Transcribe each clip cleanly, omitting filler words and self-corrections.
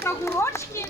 про гурочки.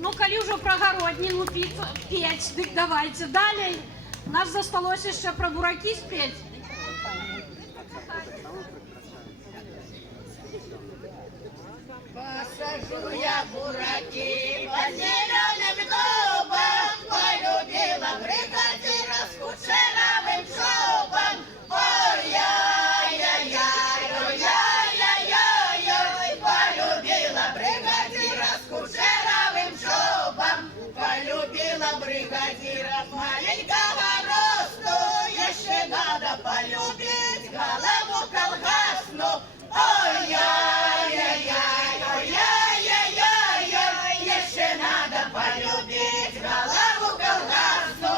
Ну, калі ўжо пра гародніну пець, дык давайте далей. Нас засталося яшчэ пра буракі спець. Посажу я бураки под зеленым дубом, полюбила бригадира с кучеровым шубом. Ой-яй-яй-яй, ой-яй-яй-яй, полюбила бригадира с кучеровым шубом. Полюбила бригадира маленького росту, еще надо полюбить голову колгасну. Ой-яй-яй-яй, ой-яй-яй-яй, еще надо полюбить голову колгасну.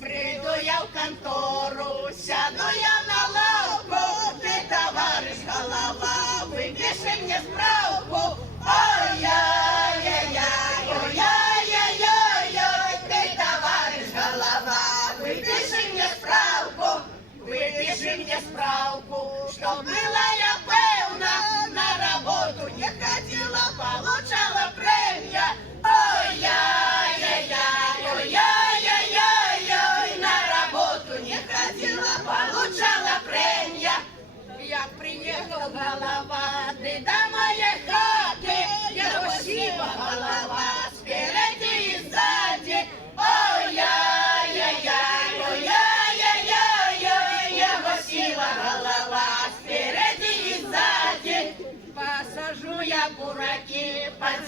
Приду я в контору, сяду я на лавку, ты, товарищ голова, выпиши мне справку. Ой-яй-яй-яй, ой-яй-яй-яй, ты, товарищ голова, выпиши мне справку. Выпиши мне справку, что была я певна, на работу не ходила, получала премия. Ой-яй-яй-яй, ой-яй-яй-яй, на работу не ходила, получала премия. Я приехал, голова, ты до моей хаты, его сива голова, спереди и сзади. Ой-яй-яй-яй, ой-яй-яй-яй, его сива голова, спереди и сзади. Посажу я бураки под